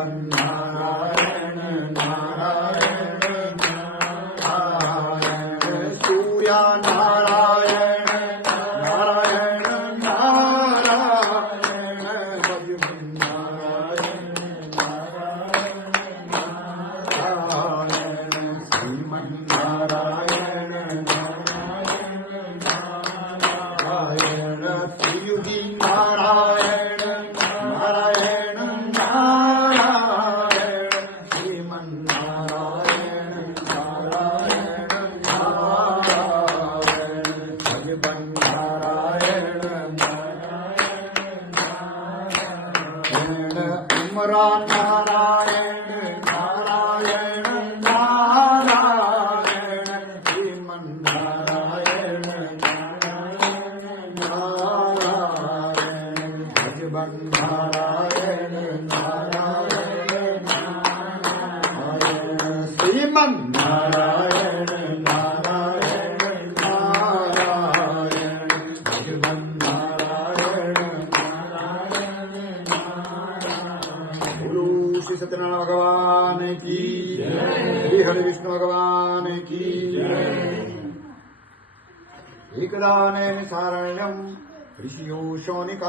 भजबन नारायण नारायण नारायण सूर्य नारायण नारायण नारायण भजबन नारायण नारायण नारायण श्रीमन नारायण नारायण नारायण श्रीयुगी नारायण नारायण नारायण श्रीमन नारायण नारायण नारायण भजबन नारायण नारायण नारायण अमरा नारायण नारायण नारायण श्रीमन नारायण नारायण नारायण भजबन नारायण नारायण नारायण श्रीमन नारायण नारायण नारायण भजबन नारायण नारायण बोलो श्री सत्यनारायण भगवान की श्री हरि विष्णु भगवान की एकदा नयन सारण्यम ऋषियो शौनिका